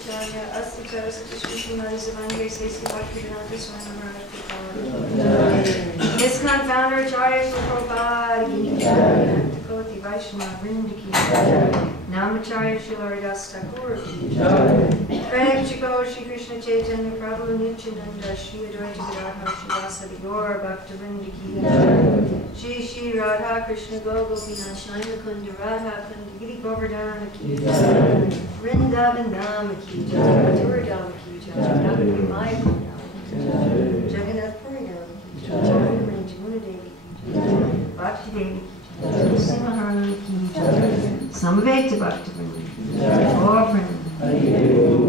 His confounder Acharya Prabhupada Koti Vaishnava Vrinda ki Namacharya Srila Grhastha Prem Chiko Shri Krishna Chaitanya Prabhu Nityananda Shri Advaita Gadadhar Shivasadi Gaur Bhakta Vrinda ki Shri Shri Radha Krishna Gopinath Shaima Kunda Radha Kunda Giri Govardhana ki Vrindavan Dhama ki Mathura Dhama ki Nagari Maya Dhama ki Jagannath Puri Dhama ki Jamuna Devi ki Bhakti Devi ki Simhaharani ki Samavekta Bhakti Vrinda ki All Pranam.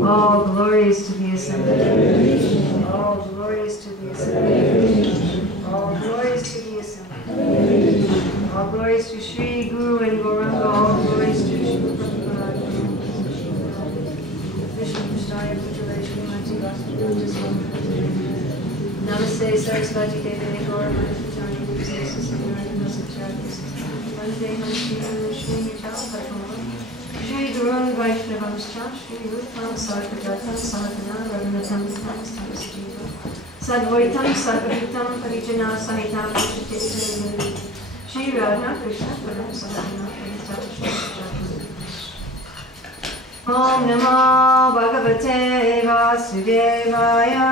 All glories to the Assembled. All glories to the Assembled. All glories to the Assembled. All glories to Sri Guru and Gauranga. All glories to Sri Prabhupada. Vishnu Krishnaya Pujale Srimati Vasudeva. Namaste Sarasvati Devi Gauranga Pujani Vipsesa Samarana Vasachakis. Vande Hanshi Shri Nityananda Shri Gurun Vaishnavam Shri Rupam Sarvadatam Sadhana Raghunatam Samasthamasthiva Sadvaitam Sadvaitam Parijana Sahitam Vishitesveni Shri Radha Krishna Param Sadhana Paritam Om Namo Bhagavate Vasudevaya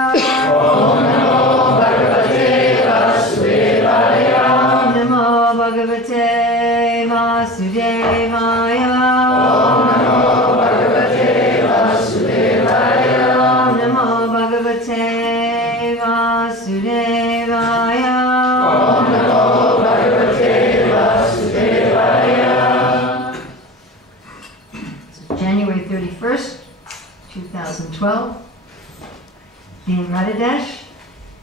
Om Namo Bhagavate Vasudevaya Om Namo Bhagavate Vasudevaya Om Namo Bhagavate Vasudevaya Om Namo Bhagavate Vasudevaya Om Namo Bhagavate Vasudevaya. January 31st, 2012, in Radhadesh,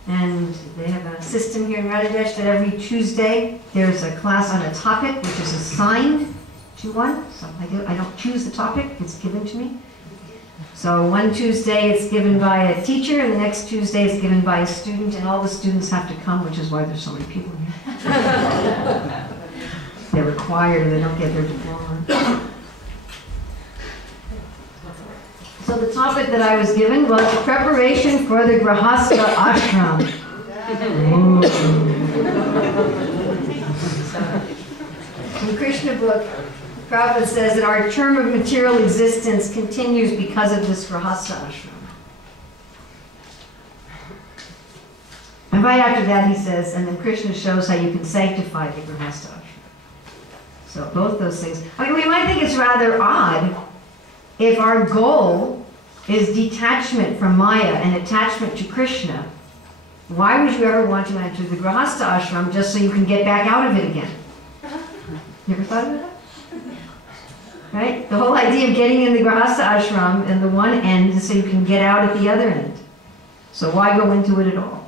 and they have a system here in Radhadesh that every Tuesday there's a class on a topic which is assigned to one. So I don't choose the topic, it's given to me. So one Tuesday it's given by a teacher, and the next Tuesday it's given by a student, and all the students have to come, which is why there's so many people here. They're required, they don't get their diploma. So the topic that I was given was preparation for the Grhastha ashram. In the Krishna book, Prabhupada says that our term of material existence continues because of this Grhastha ashram. And right after that he says, and then Krishna shows how you can sanctify the Grhastha ashram. So both those things. I mean, we might think it's rather odd if our goal is detachment from Maya and attachment to Krishna. Why would you ever want to enter the Grhastha ashram just so you can get back out of it again? You ever thought about that? Right? The whole idea of getting in the Grhastha ashram and the one end is so you can get out at the other end. So why go into it at all?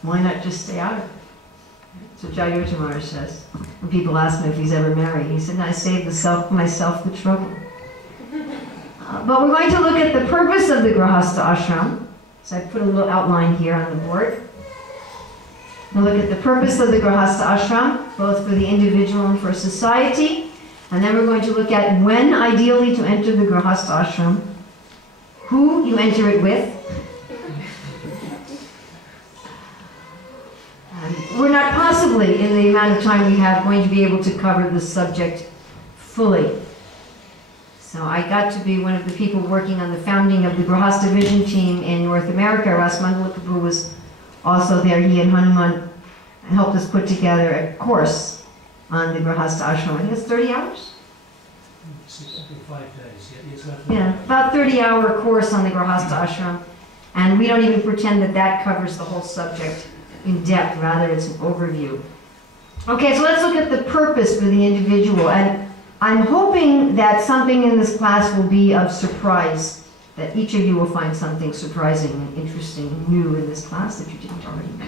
Why not just stay out of it? So Jayoti Maharaj says, when people ask him if he's ever married, he said, I saved myself the trouble. But we're going to look at the purpose of the Grhastha ashram. So I put a little outline here on the board. We'll look at the purpose of the Grhastha ashram, both for the individual and for society. And then we're going to look at when ideally to enter the Grhastha ashram, who you enter it with. And we're not possibly, in the amount of time we have, going to be able to cover this subject fully. So I got to be one of the people working on the founding of the Grhastha Vision team in North America. Rasmandala Prabhu was also there. He and Hanuman helped us put together a course on the Grhastha ashram. I think it's 30 hours? 5 days, yeah, about 30-hour course on the Grhastha ashram. And we don't even pretend that that covers the whole subject in depth. Rather, it's an overview. Okay, so let's look at the purpose for the individual. And I'm hoping that something in this class will be of surprise, that each of you will find something surprising and interesting and new in this class that you didn't already know.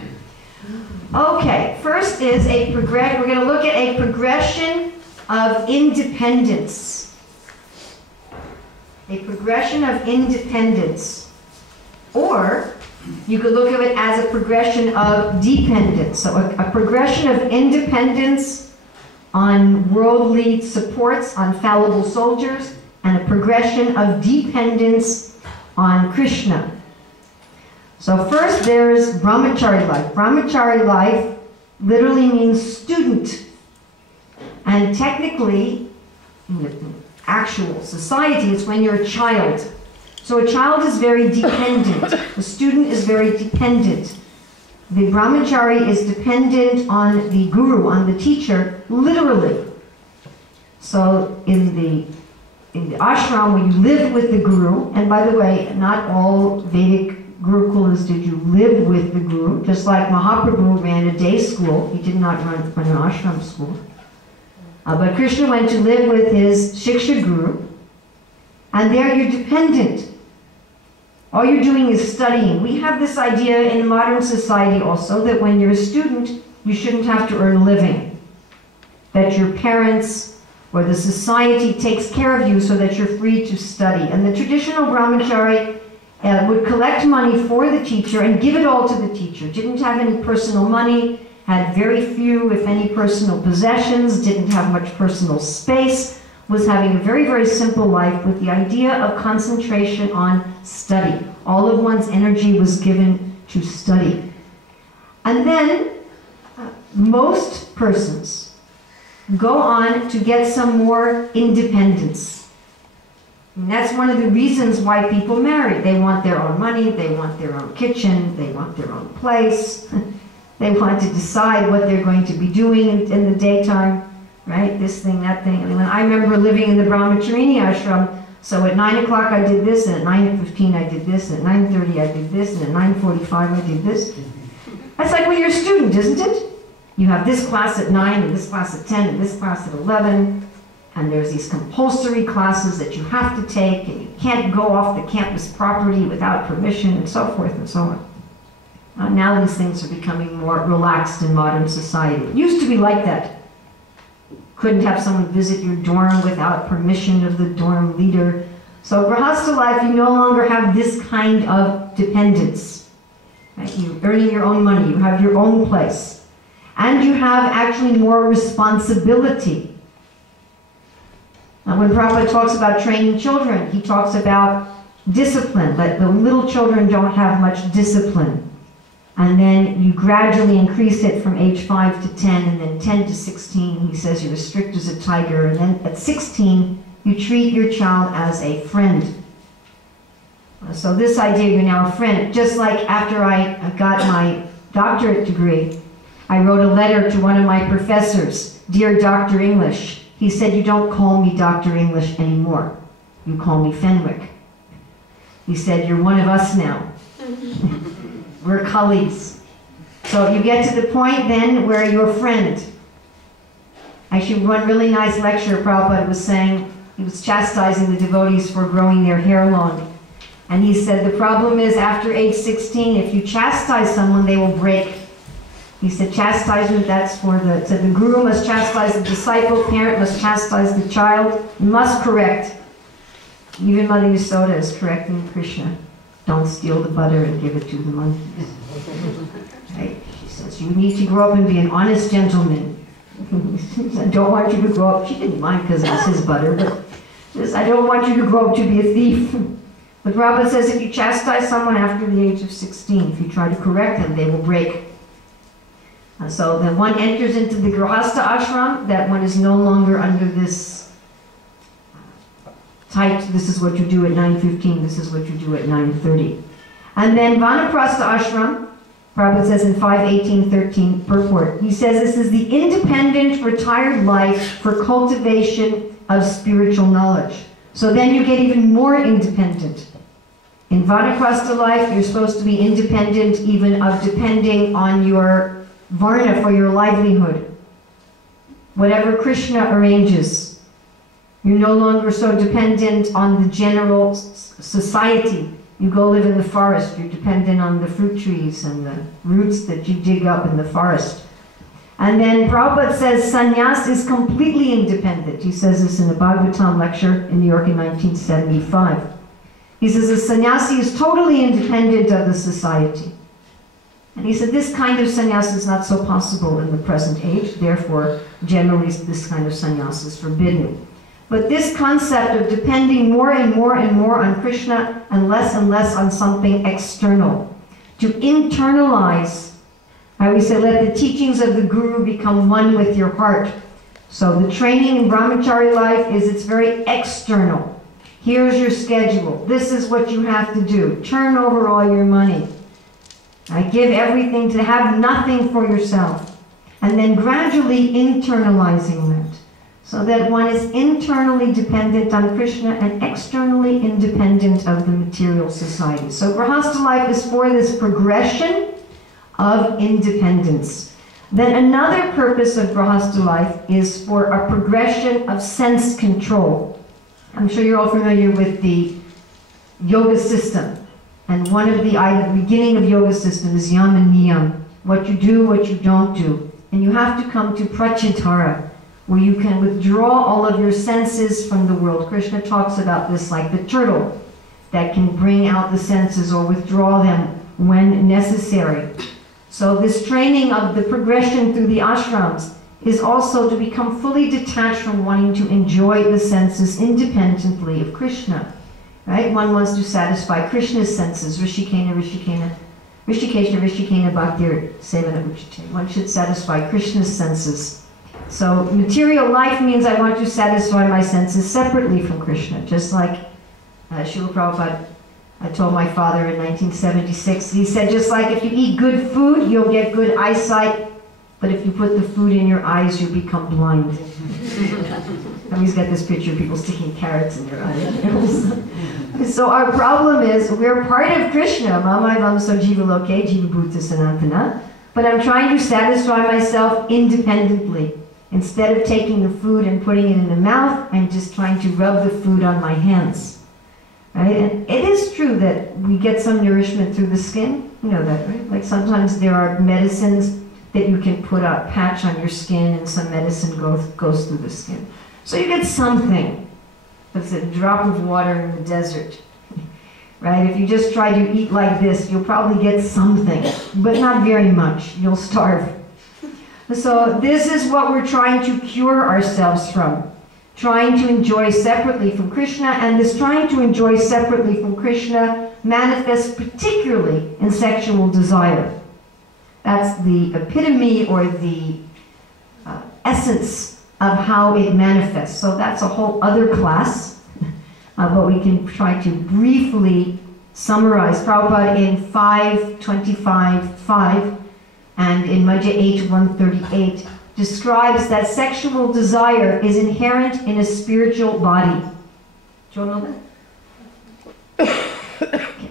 Okay, first is we're going to look at a progression of independence. A progression of independence. Or you could look at it as a progression of dependence. So a progression of independence on worldly supports, on fallible soldiers, and a progression of dependence on Krishna. So first there's brahmachari life. Brahmachari life literally means student. And technically, in the actual society, it's when you're a child. So a child is very dependent. The student is very dependent. The brahmachari is dependent on the guru, on the teacher, literally. So in the ashram where you live with the guru, and by the way, not all Vedic Gurukulas did you live with the guru, just like Mahaprabhu ran a day school. He did not run an ashram school. But Krishna went to live with his Shiksha Guru, and there you're dependent. All you're doing is studying. We have this idea in modern society also that when you're a student, you shouldn't have to earn a living. That your parents or the society takes care of you so that you're free to study. And the traditional brahmachari would collect money for the teacher and give it all to the teacher. Didn't have any personal money, had very few, if any, personal possessions, didn't have much personal space, was having a very, very simple life with the idea of concentration on study. All of one's energy was given to study. And then most persons go on to get some more independence. And that's one of the reasons why people marry. They want their own money, they want their own kitchen, they want their own place. They want to decide what they're going to be doing in the daytime. Right? This thing, that thing. I mean, I remember living in the Brahmacharini ashram, so at 9 o'clock I did this, and at 9:15 I did this, and at 9:30 I did this, and at 9:45 I did this. That's like when you're a student, isn't it? You have this class at 9, and this class at 10, and this class at 11, and there's these compulsory classes that you have to take, and you can't go off the campus property without permission, and so forth and so on. Now these things are becoming more relaxed in modern society. It used to be like that. Couldn't have someone visit your dorm without permission of the dorm leader. So Grhastha life, you no longer have this kind of dependence. Right? You're earning your own money, you have your own place. And you have actually more responsibility. Now when Prabhupada talks about training children, he talks about discipline, but the little children don't have much discipline. And then you gradually increase it from age 5 to 10, and then 10 to 16, he says you're as strict as a tiger. And then at 16, you treat your child as a friend. So this idea, you're now a friend. Just like after I got my doctorate degree, I wrote a letter to one of my professors, "Dear Dr. English." He said, "You don't call me Dr. English anymore. You call me Fenwick." He said, "You're one of us now." We're colleagues. So you get to the point then where you're a friend. Actually, one really nice lecture Prabhupada was saying, he was chastising the devotees for growing their hair long. And he said, the problem is after age 16, if you chastise someone, they will break. He said, chastisement, that's for so the guru must chastise the disciple, parent must chastise the child, must correct. Even Mother Yasoda is correcting Krishna. Don't steal the butter and give it to the monkeys. Right? She says, you need to grow up and be an honest gentleman. I don't want you to grow up, she didn't mind because it was his butter, but says, I don't want you to grow up to be a thief. But Prabhupada says if you chastise someone after the age of 16, if you try to correct them, they will break. So then one enters into the Grhastha ashram, that one is no longer under this tight, this is what you do at 9:15, this is what you do at 9:30. And then Vanaprastha ashram, Prabhupada says in 5:18-13 purport, he says this is the independent, retired life for cultivation of spiritual knowledge. So then you get even more independent. In Vanaprastha life, you're supposed to be independent even of depending on your varna for your livelihood. Whatever Krishna arranges. You're no longer so dependent on the general society. You go live in the forest, you're dependent on the fruit trees and the roots that you dig up in the forest. And then Prabhupada says sannyas is completely independent. He says this in a Bhagavatam lecture in New York in 1975. He says a sannyasi is totally independent of the society. And he said this kind of sannyas is not so possible in the present age, therefore generally this kind of sannyas is forbidden. But this concept of depending more and more and more on Krishna and less on something external, to internalize, I always say, let the teachings of the Guru become one with your heart. So the training in brahmachari life is, it's very external. Here's your schedule. This is what you have to do. Turn over all your money. I give everything, to have nothing for yourself. And then gradually internalizing that, so that one is internally dependent on Krishna and externally independent of the material society. So Grhastha life is for this progression of independence. Then another purpose of Grhastha life is for a progression of sense control. I'm sure you're all familiar with the yoga system. And one of the beginning of yoga system is yam and niyam. What you do, what you don't do. And you have to come to pratyantara, where you can withdraw all of your senses from the world. Krishna talks about this like the turtle that can bring out the senses or withdraw them when necessary. So this training of the progression through the ashrams is also to become fully detached from wanting to enjoy the senses independently of Krishna. Right? One wants to satisfy Krishna's senses, Rishikena, Bhaktir, Sevana Uchite. One should satisfy Krishna's senses. So material life means I want to satisfy my senses separately from Krishna. Just like Srila Prabhupada, I told my father in 1976, he said, just like if you eat good food, you'll get good eyesight, but if you put the food in your eyes, you become blind. I always get this picture of people sticking carrots in their eyes. So our problem is, we're part of Krishna, Mamai Vamso Jiva Loke, Jiva Bhuta Sanatana, but I'm trying to satisfy myself independently. Instead of taking the food and putting it in the mouth, I'm just trying to rub the food on my hands. Right? And it is true that we get some nourishment through the skin. You know that, right? Like sometimes there are medicines that you can put a patch on your skin and some medicine goes through the skin. So you get something. It's a drop of water in the desert. Right? If you just try to eat like this, you'll probably get something, but not very much. You'll starve. So this is what we're trying to cure ourselves from. Trying to enjoy separately from Krishna, and this trying to enjoy separately from Krishna manifests particularly in sexual desire. That's the epitome or the essence of how it manifests. So that's a whole other class, but we can try to briefly summarize. Prabhupada in 525.5 and in Madhya 8.138 describes that sexual desire is inherent in a spiritual body. Do you all know that? Okay.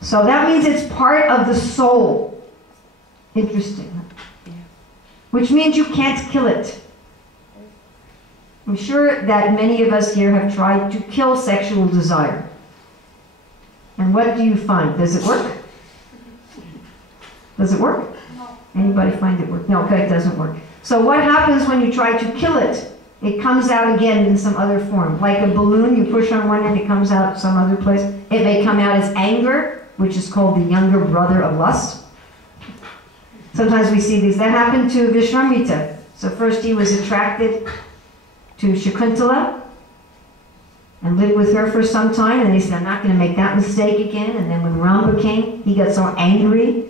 So that means it's part of the soul. Interesting. Huh? Which means you can't kill it. I'm sure that many of us here have tried to kill sexual desire. And what do you find? Does it work? Does it work? No. Anybody find it work? No, okay, it doesn't work. So what happens when you try to kill it? It comes out again in some other form. Like a balloon, you push on one end, it comes out some other place. It may come out as anger, which is called the younger brother of lust. Sometimes we see these. That happened to Vishwamitra. So first he was attracted to Shakuntala and lived with her for some time, and he said, I'm not going to make that mistake again. And then when Ramba came, he got so angry.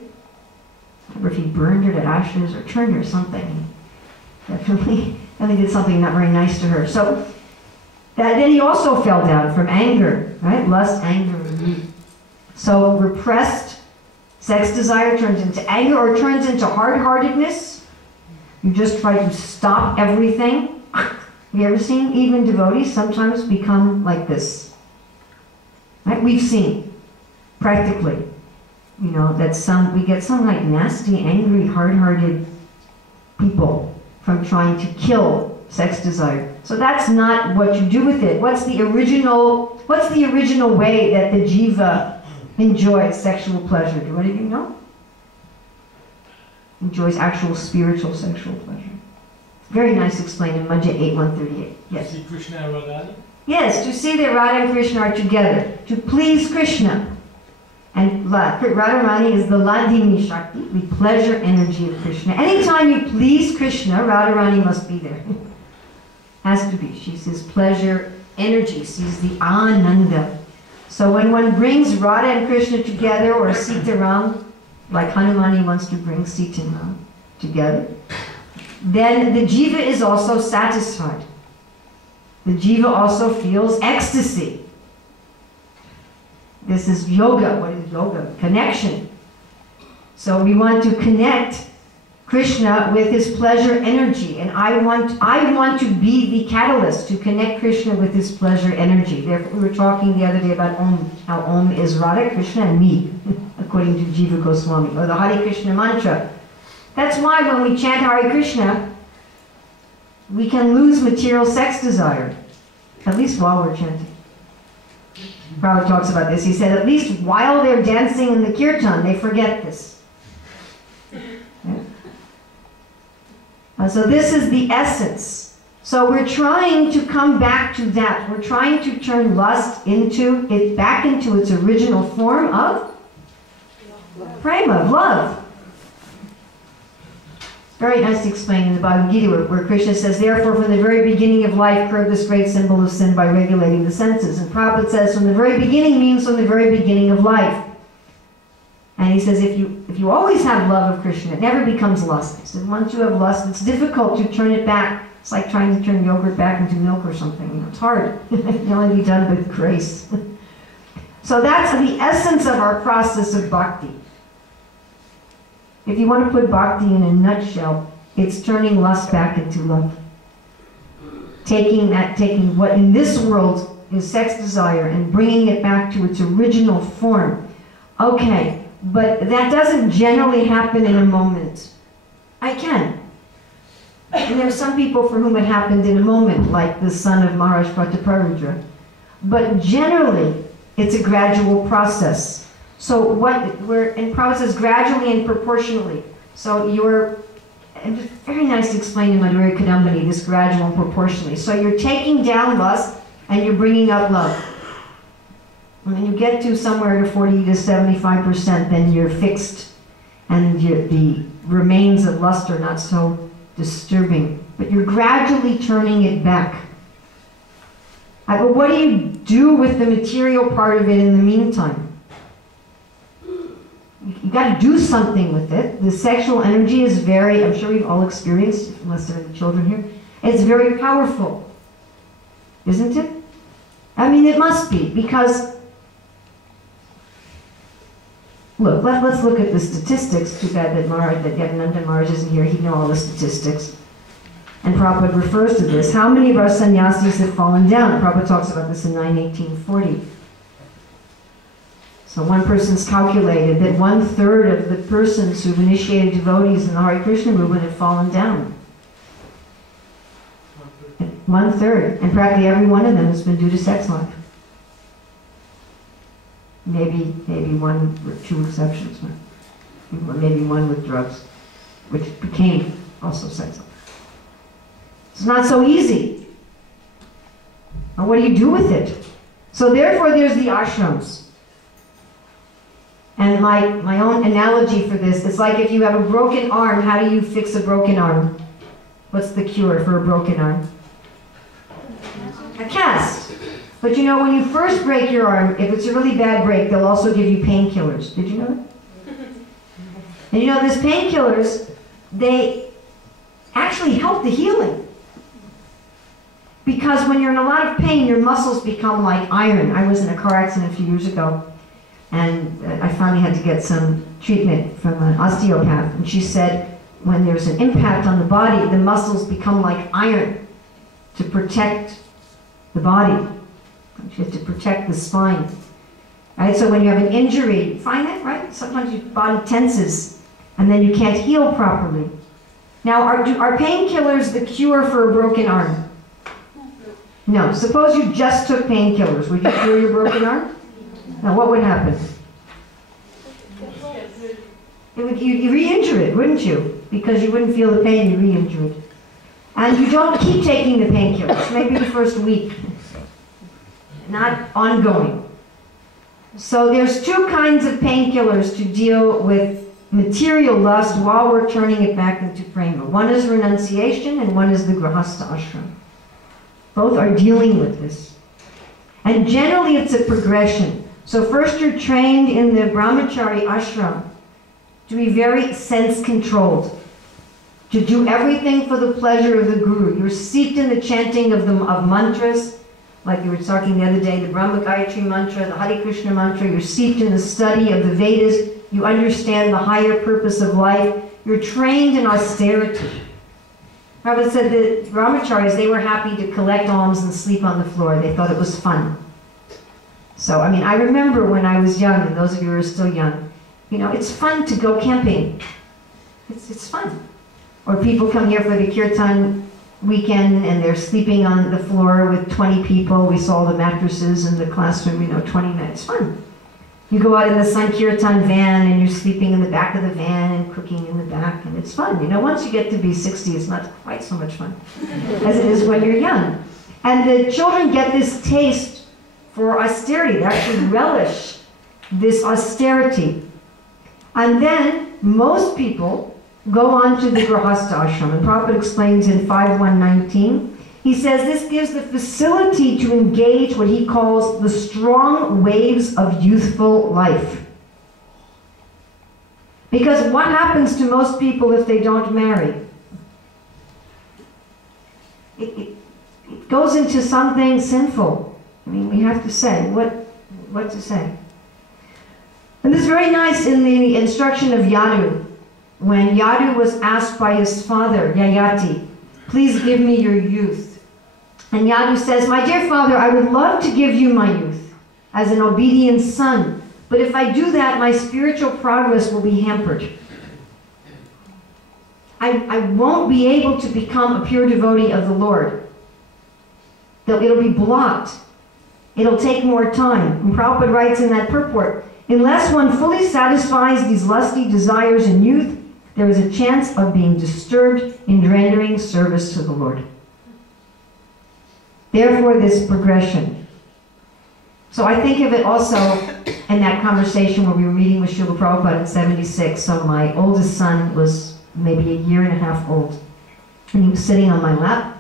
I remember if he burned her to ashes or turned her something. Definitely, he did something not very nice to her. So then he also fell down from anger, right? Lust, anger, so repressed sex desire turns into anger or turns into hard-heartedness. You just try to stop everything. Have you ever seen even devotees sometimes become like this? Right? We've seen, practically, you know, that we get some like nasty, angry, hard-hearted people from trying to kill sex desire. So that's not what you do with it. What's the original way that the jiva enjoys sexual pleasure? Do any of you know? Enjoys actual spiritual sexual pleasure. Very nice explained in Madhya 8.138. Yes? See Krishna and Radha? Yes, to see that Radha and Krishna are together. To please Krishna. And Radharani is the Ladini Shakti, the pleasure energy of Krishna. Anytime you please Krishna, Radharani must be there. Has to be. She's his pleasure energy. She's the Ananda. So when one brings Radha and Krishna together, or Sitaram, like Hanumani wants to bring Sita and Ram together, then the jiva is also satisfied. The jiva also feels ecstasy. This is yoga. What is yoga? Connection. So we want to connect Krishna with his pleasure energy, and I want to be the catalyst to connect Krishna with his pleasure energy. Therefore, we were talking the other day about Om, how Om is Radha, Krishna, and me, according to Jiva Goswami, or the Hare Krishna mantra. That's why when we chant Hare Krishna, we can lose material sex desire, at least while we're chanting. Prabhupada talks about this. He said, at least while they're dancing in the kirtan, they forget this. So this is the essence. So we're trying to come back to that. We're trying to turn lust back into its original form of prema, love. Very nicely explained in the Bhagavad Gita, where Krishna says, therefore from the very beginning of life, curb this great symbol of sin by regulating the senses. And Prabhupada says, from the very beginning means from the very beginning of life. And he says, if you always have love of Krishna, it never becomes lust. He says, once you have lust, it's difficult to turn it back. It's like trying to turn yogurt back into milk or something. It's hard. It can only be done with grace. So that's the essence of our process of bhakti. If you want to put bhakti in a nutshell, it's turning lust back into love. Taking what in this world is sex desire and bringing it back to its original form. Okay. But that doesn't generally happen in a moment. I can. And there are some people for whom it happened in a moment, like the son of Maharaj Prataparudra. But generally, it's a gradual process. So and Prabhupada says gradually and proportionally. So and it's very nice to explain in Madhurya Kadambini, this gradual and proportionally. So you're taking down lust and you're bringing up love. When you get to somewhere to 40 to 75%, then you're fixed, and the remains of lust are not so disturbing. But you're gradually turning it back. But what do you do with the material part of it in the meantime? You've got to do something with it. The sexual energy is very, I'm sure we've all experienced, unless there are any children here, it's very powerful. Isn't it? I mean, it must be, because look, let's look at the statistics. Too bad that Yagananda Maharaj isn't here. He'd know all the statistics. And Prabhupada refers to this. How many of our sannyasis have fallen down? Prabhupada talks about this in 9:1840. So one person's calculated that 1/3 of the persons who've initiated devotees in the Hare Krishna movement have fallen down. 1/3. And practically every one of them has been due to sex life. Maybe one or two exceptions, maybe one with drugs, which became also sex life. It's not so easy. And what do you do with it? So therefore there's the ashrams. And my own analogy for this, it's like if you have a broken arm, how do you fix a broken arm? What's the cure for a broken arm? A cast. But you know, when you first break your arm, if it's a really bad break, they'll also give you painkillers. Did you know that? And you know, these painkillers, they actually help the healing. Because when you're in a lot of pain, your muscles become like iron. I was in a car accident a few years ago, and I finally had to get some treatment from an osteopath. And she said, when there's an impact on the body, the muscles become like iron to protect the body. You have to protect the spine. Right? So when you have an injury, you find that, right? Sometimes your body tenses, and then you can't heal properly. Now, are painkillers the cure for a broken arm? No. Suppose you just took painkillers. Would you cure your broken arm? Now, what would happen? You'd re-injure it, wouldn't you? Because you wouldn't feel the pain, you re-injure it. And you don't keep taking the painkillers, maybe the first week. Not ongoing. So there's two kinds of painkillers to deal with material lust while we're turning it back into prema. One is renunciation and one is the Grhastha ashram. Both are dealing with this. And generally it's a progression. So first you're trained in the brahmachari ashram to be very sense-controlled, to do everything for the pleasure of the guru. You're steeped in the chanting of mantras, like you were talking the other day, the Brahma Gayatri mantra, the Hare Krishna mantra. You're steeped in the study of the Vedas. You understand the higher purpose of life. You're trained in austerity. Prabhupada said that brahmacharis, they were happy to collect alms and sleep on the floor. They thought it was fun. So, I mean, I remember when I was young, and those of you who are still young, you know, it's fun to go camping. It's fun. Or people come here for the kirtan weekend and they're sleeping on the floor with 20 people. We saw the mattresses in the classroom, you know, 20 minutes. It's fun. You go out in the Sankirtan van and you're sleeping in the back of the van and cooking in the back, and it's fun. You know, once you get to be 60, it's not quite so much fun as it is when you're young. And the children get this taste for austerity. They actually relish this austerity. And then most people go on to the Grhastha ashram. And Prabhupada explains in 5.1.19, he says this gives the facility to engage what he calls the strong waves of youthful life. Because what happens to most people if they don't marry? It goes into something sinful. I mean, we have to say, what to say? And this is very nice in the instruction of Yadu. When Yadu was asked by his father, Yayati, please give me your youth. And Yadu says, my dear father, I would love to give you my youth as an obedient son. But if I do that, my spiritual progress will be hampered. I won't be able to become a pure devotee of the Lord. It'll be blocked. It'll take more time. And Prabhupada writes in that purport, unless one fully satisfies these lusty desires in youth, there is a chance of being disturbed in rendering service to the Lord. Therefore, this progression. So I think of it also in that conversation where we were meeting with Srila Prabhupada in 76. So my oldest son was maybe 1.5 years old. And he was sitting on my lap.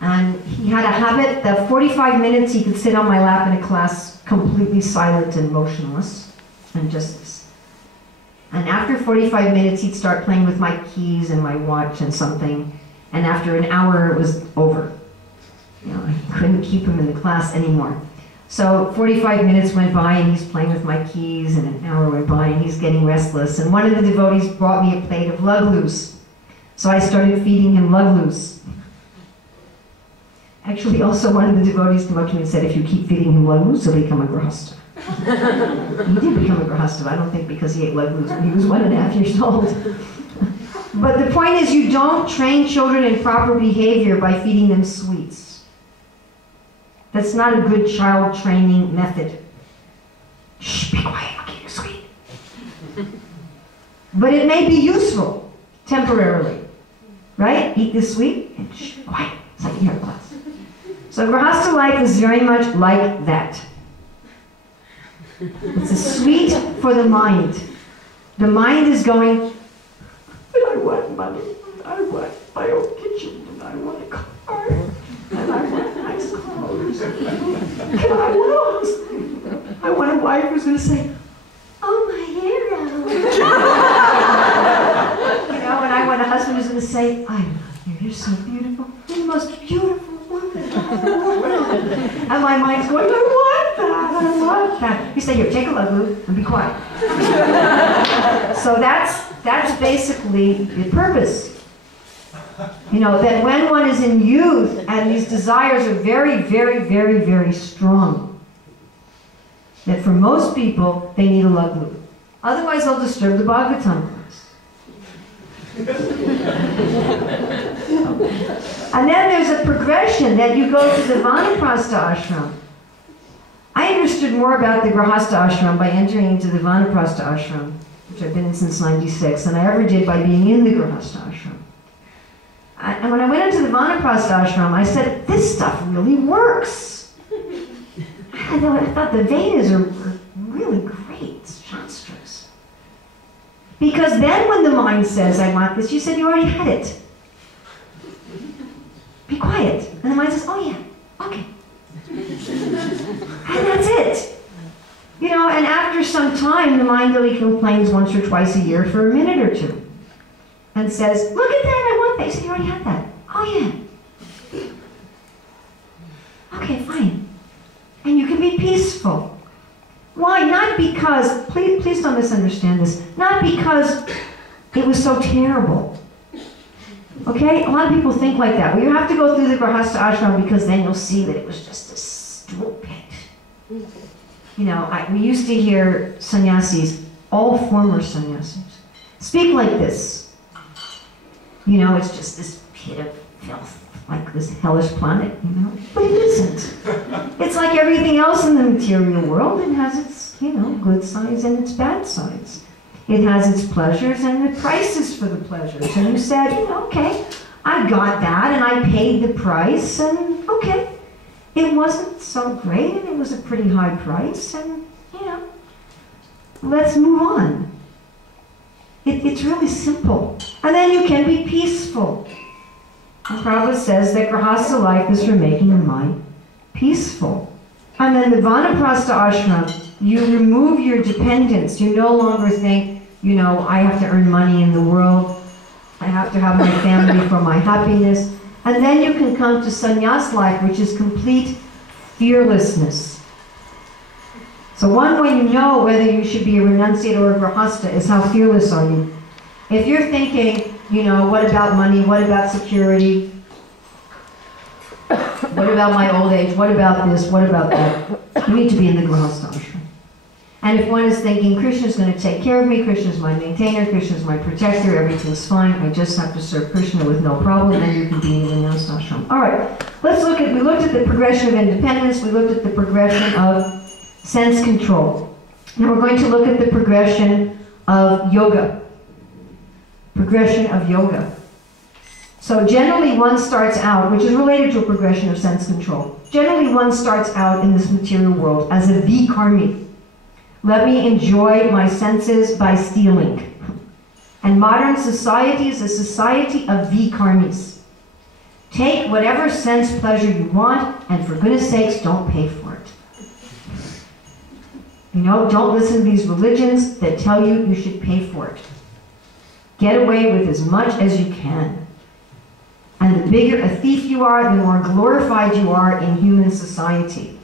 And he had a habit that 45 minutes he could sit on my lap in a class completely silent and motionless. And just this. And after 45 minutes, he'd start playing with my keys and my watch and something. And after an hour, it was over. You know, I couldn't keep him in the class anymore. So 45 minutes went by and he's playing with my keys, and an hour went by and he's getting restless. And one of the devotees brought me a plate of luglus. So I started feeding him luglus. Actually, also one of the devotees came up to me and said, if you keep feeding him luglus, he'll become a Grhastha. He did become a Grhastha. I don't think because he ate luglus when he was 1.5 years old. But the point is, you don't train children in proper behavior by feeding them sweets. That's not a good child training method. Shh, be quiet, I'll give you a sweet. But it may be useful, temporarily. Right? Eat this sweet, and shh, quiet. It's like you have class. So Grhastha life is very much like that. It's a sweet for the mind. The mind is going, but I want money, I want my own kitchen, and I want a car, and I want nice clothes. And I want a wife who's going to say, oh, my hero. You know, and I want a husband who's going to say, I love you, you're so beautiful, you're the most beautiful woman in the whole world. And my mind's going, I want that. You say, here, take a luglu and be quiet. So that's basically the purpose. You know, that when one is in youth and these desires are very, very, very, very strong, that for most people, they need a luglu. Otherwise, they'll disturb the Bhagavatam class. And then there's a progression that you go to the Vanaprastha ashram. I understood more about the Grhastha ashram by entering into the Vanaprastha ashram, which I've been in since '96, than I ever did by being in the Grhastha ashram. And when I went into the Vanaprastha ashram, I said, this stuff really works. I thought the Vedas are really great, Shastras. Because then when the mind says, I want this, you said you already had it. quiet. And the mind says, oh yeah, okay. And that's it. You know, and after some time, the mind only complains once or twice a year for a minute or two. And says, look at that, I want that. You said, you already had that. Oh yeah. Okay, fine. And you can be peaceful. Why? Not because, please don't misunderstand this, not because it was so terrible. Okay? A lot of people think like that. Well, you have to go through the Grhastha ashram because then you'll see that it was just a stool pit. You know, we used to hear sannyasis, all former sannyasis, speak like this. You know, it's just this pit of filth, like this hellish planet, you know? But it isn't. It's like everything else in the material world. It has its, you know, good sides and its bad sides. It has its pleasures and the prices for the pleasures. And you said, you know, okay, I got that and I paid the price and okay. It wasn't so great and it was a pretty high price and, you know, let's move on. It's really simple. And then you can be peaceful. And Prabhupada says that Grhastha life is for making the mind peaceful. And then the Vanaprastha ashram, you remove your dependence. You no longer think, you know, I have to earn money in the world. I have to have my family for my happiness. And then you can come to sannyas life, which is complete fearlessness. So one way you know whether you should be a renunciate or a grahastha is how fearless are you. If you're thinking, you know, what about money? What about security? What about my old age? What about this? What about that? You need to be in the grahastha ashram. And if one is thinking, Krishna's going to take care of me, Krishna's my maintainer, Krishna's my protector, everything's fine, I just have to serve Krishna with no problem, then you can be in the grhastha ashram. All right, let's look at, we looked at the progression of independence, we looked at the progression of sense control. Now we're going to look at the progression of yoga. Progression of yoga. So generally one starts out, which is related to a progression of sense control. Generally one starts out in this material world as a vikarmi. Let me enjoy my senses by stealing. And modern society is a society of vikarmis. Take whatever sense pleasure you want, and for goodness sakes, don't pay for it. You know, don't listen to these religions that tell you you should pay for it. Get away with as much as you can. And the bigger a thief you are, the more glorified you are in human society.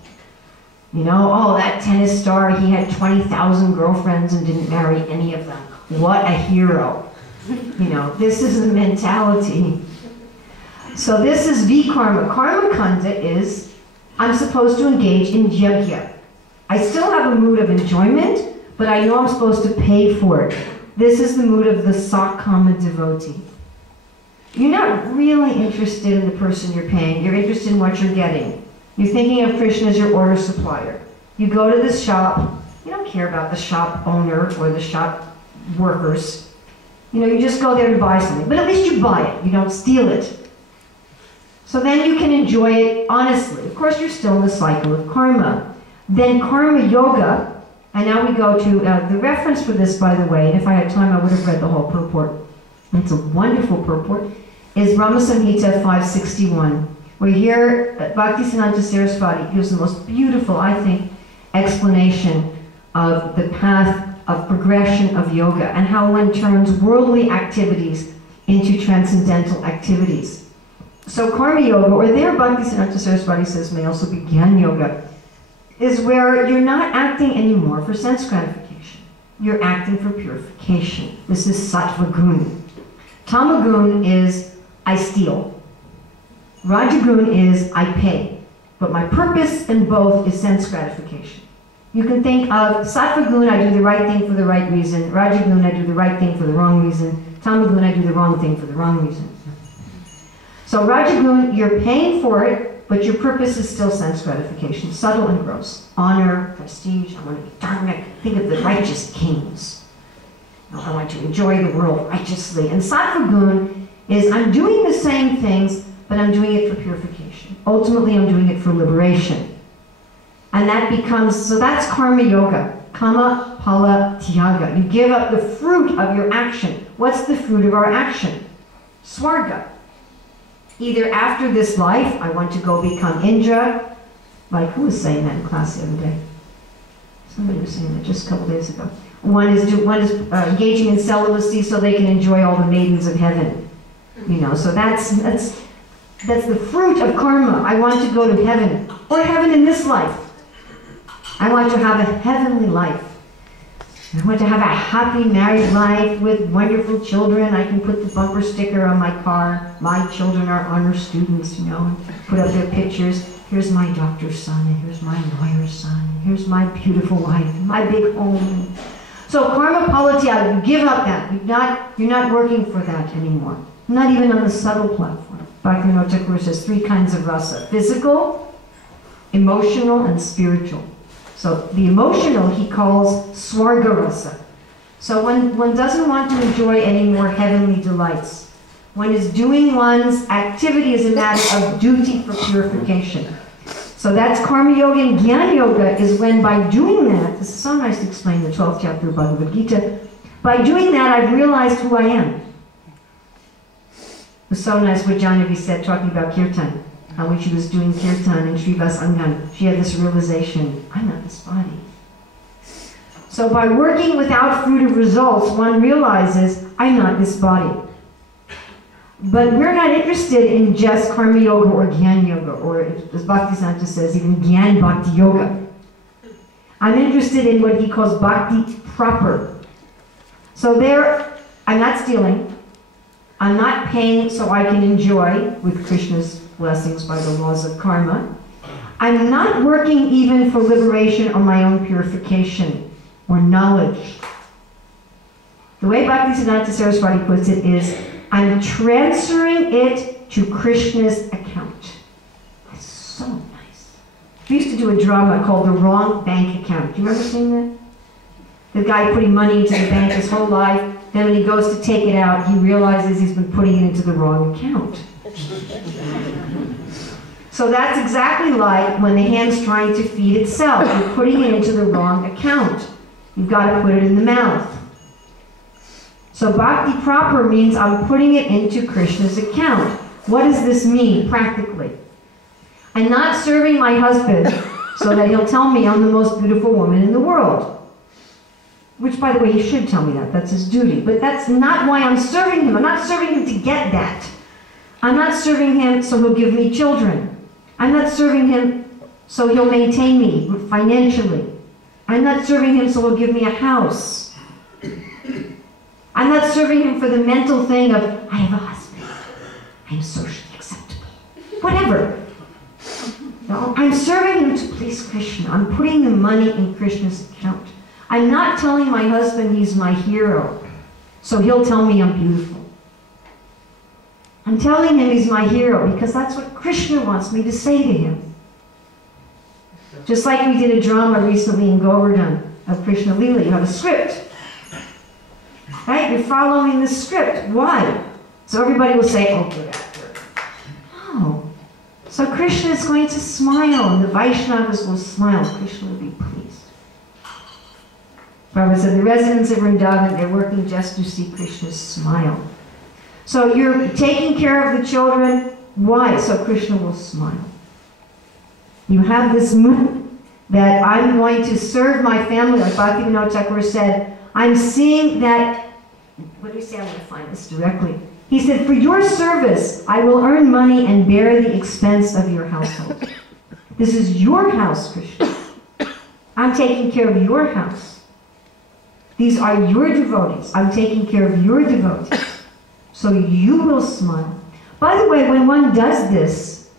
You know, oh, that tennis star, he had 20,000 girlfriends and didn't marry any of them. What a hero. You know, this is the mentality. So this is vikarma. Karma kanda is, I'm supposed to engage in yajna. I still have a mood of enjoyment, but I know I'm supposed to pay for it. This is the mood of the sakama devotee. You're not really interested in the person you're paying. You're interested in what you're getting. You're thinking of Krishna as your order supplier. You go to this shop. You don't care about the shop owner or the shop workers. You know, you just go there to buy something. But at least you buy it. You don't steal it. So then you can enjoy it honestly. Of course, you're still in the cycle of karma. Then karma yoga, and now we go to, the reference for this, by the way, and if I had time I would have read the whole purport. It's a wonderful purport, is Brahma Samhita 561. Where here, Bhaktisiddhanta Saraswati gives the most beautiful, I think, explanation of the path of progression of yoga and how one turns worldly activities into transcendental activities. So karma yoga, or there Bhaktisiddhanta Saraswati says may also be jnana yoga, is where you're not acting anymore for sense gratification. You're acting for purification. This is sattva gun. Tamagun is I steal. Rajagun is I pay. But my purpose in both is sense gratification. You can think of sattva gun, I do the right thing for the right reason. Rajagun, I do the right thing for the wrong reason. Tamagun, I do the wrong thing for the wrong reason. So Rajagun, you're paying for it, but your purpose is still sense gratification, subtle and gross. Honor, prestige, I want to be dharmic. Think of the righteous kings. I want to enjoy the world righteously. And sattva gun is I'm doing the same things, but I'm doing it for purification. Ultimately, I'm doing it for liberation. And that becomes, so that's karma yoga. Kama, pala, tyaga. You give up the fruit of your action. What's the fruit of our action? Swarga. Either after this life, I want to go become Indra, like who was saying that in class the other day? Somebody was saying that just a couple days ago. One is engaging in celibacy so they can enjoy all the maidens of heaven. You know, so that's the fruit of karma. I want to go to heaven, or heaven in this life. I want to have a heavenly life. I want to have a happy married life with wonderful children. I can put the bumper sticker on my car. My children are honor students, you know, and put up their pictures. Here's my doctor's son, and here's my lawyer's son, and here's my beautiful wife, and my big home. So karma palatya, you give up that. You're not working for that anymore. Not even on the subtle platform. Bhaktivinoda Thakur says 3 kinds of rasa: physical, emotional, and spiritual. So the emotional he calls swarga rasa. So one doesn't want to enjoy any more heavenly delights. One is doing one's activity as a matter of duty for purification. So that's karma yoga, and jnana yoga is when by doing that, this is so nice to explain in the 12th chapter of Bhagavad Gita, by doing that I've realized who I am. It was so nice what Jahnavi said talking about kirtan. How when she was doing kirtan in Srivas Angan, she had this realization, I'm not this body. So by working without fruit of results, one realizes, I'm not this body. But we're not interested in just karma yoga or jnana yoga, or as Bhaktisiddhanta says, even jnana bhakti yoga. I'm interested in what he calls bhakti proper. So there, I'm not stealing. I'm not paying so I can enjoy, with Krishna's blessings by the laws of karma. I'm not working even for liberation or my own purification or knowledge. The way Bhaktisiddhanta Saraswati puts it is, I'm transferring it to Krishna's account. That's so nice. We used to do a drama called The Wrong Bank Account. Do you remember seeing that? The guy putting money into the bank his whole life, then when he goes to take it out, he realizes he's been putting it into the wrong account. So that's exactly like when the hand's trying to feed itself. You're putting it into the wrong account. You've got to put it in the mouth. So bhakti proper means I'm putting it into Krishna's account. What does this mean practically? I'm not serving my husband so that he'll tell me I'm the most beautiful woman in the world. Which, by the way, he should tell me that. That's his duty. But that's not why I'm serving him. I'm not serving him to get that. I'm not serving him so he'll give me children. I'm not serving him so he'll maintain me financially. I'm not serving him so he'll give me a house. I'm not serving him for the mental thing of, I have a husband. I'm socially acceptable. Whatever. No, I'm serving him to please Krishna. I'm putting the money in Krishna's account. I'm not telling my husband he's my hero, so he'll tell me I'm beautiful. I'm telling him he's my hero because that's what Krishna wants me to say to him. Just like we did a drama recently in Govardhan of Krishna Lila. You have a script. Right? You're following the script. Why? So everybody will say, oh, good actor. No. So Krishna is going to smile, and the Vaishnavas will smile. Krishna will be pleased. Prabhupada said, the residents of Vrindavan, they're working just to see Krishna's smile. So you're taking care of the children. Why? So Krishna will smile. You have this mood that I'm going to serve my family, like Bhaktivinoda Thakur said. I'm seeing that, what do we say? I'm going to find this directly. He said, for your service, I will earn money and bear the expense of your household. This is your house, Krishna. I'm taking care of your house. These are your devotees. I'm taking care of your devotees. So you will smile. By the way, when one does this,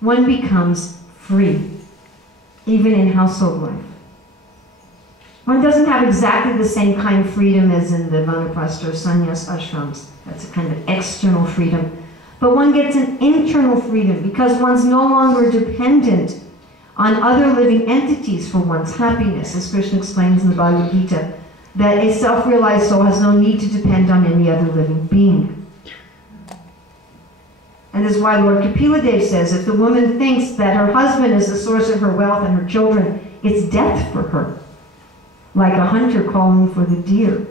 one becomes free, even in household life. One doesn't have exactly the same kind of freedom as in the Vanaprastha or sannyas ashrams. That's a kind of external freedom. But one gets an internal freedom because one's no longer dependent on other living entities for one's happiness. As Krishna explains in the Bhagavad Gita, that a self-realized soul has no need to depend on any other living being. And this is why Lord Kapila Dev says, if the woman thinks that her husband is the source of her wealth and her children, it's death for her, like a hunter calling for the deer.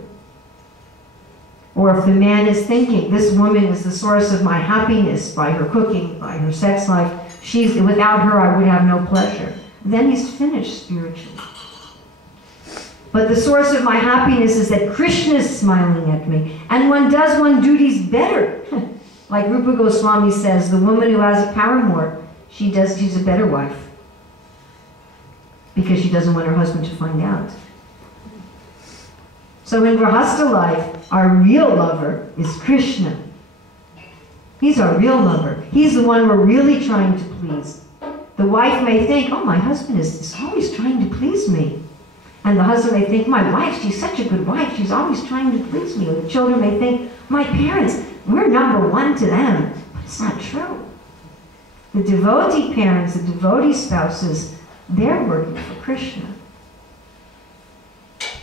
Or if the man is thinking, this woman is the source of my happiness by her cooking, by her sex life, without her I would have no pleasure, then he's finished spiritually. But the source of my happiness is that Krishna is smiling at me, and one does one's duties better. Like Rupa Goswami says, the woman who has a paramour, she's a better wife, because she doesn't want her husband to find out. So in Grhastha life, our real lover is Krishna. He's our real lover. He's the one we're really trying to please. The wife may think, oh, my husband is always trying to please me. And the husband may think, my wife, she's such a good wife, she's always trying to please me. And the children may think, my parents, we're number one to them. But it's not true. The devotee parents, the devotee spouses, they're working for Krishna.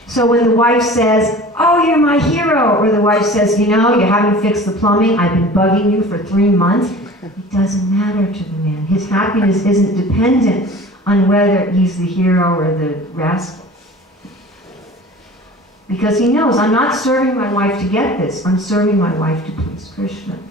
So when the wife says, oh, you're my hero, or the wife says, you know, you haven't fixed the plumbing, I've been bugging you for 3 months, it doesn't matter to the man. His happiness isn't dependent on whether he's the hero or the rascal. Because he knows, I'm not serving my wife to get this, I'm serving my wife to please Krishna.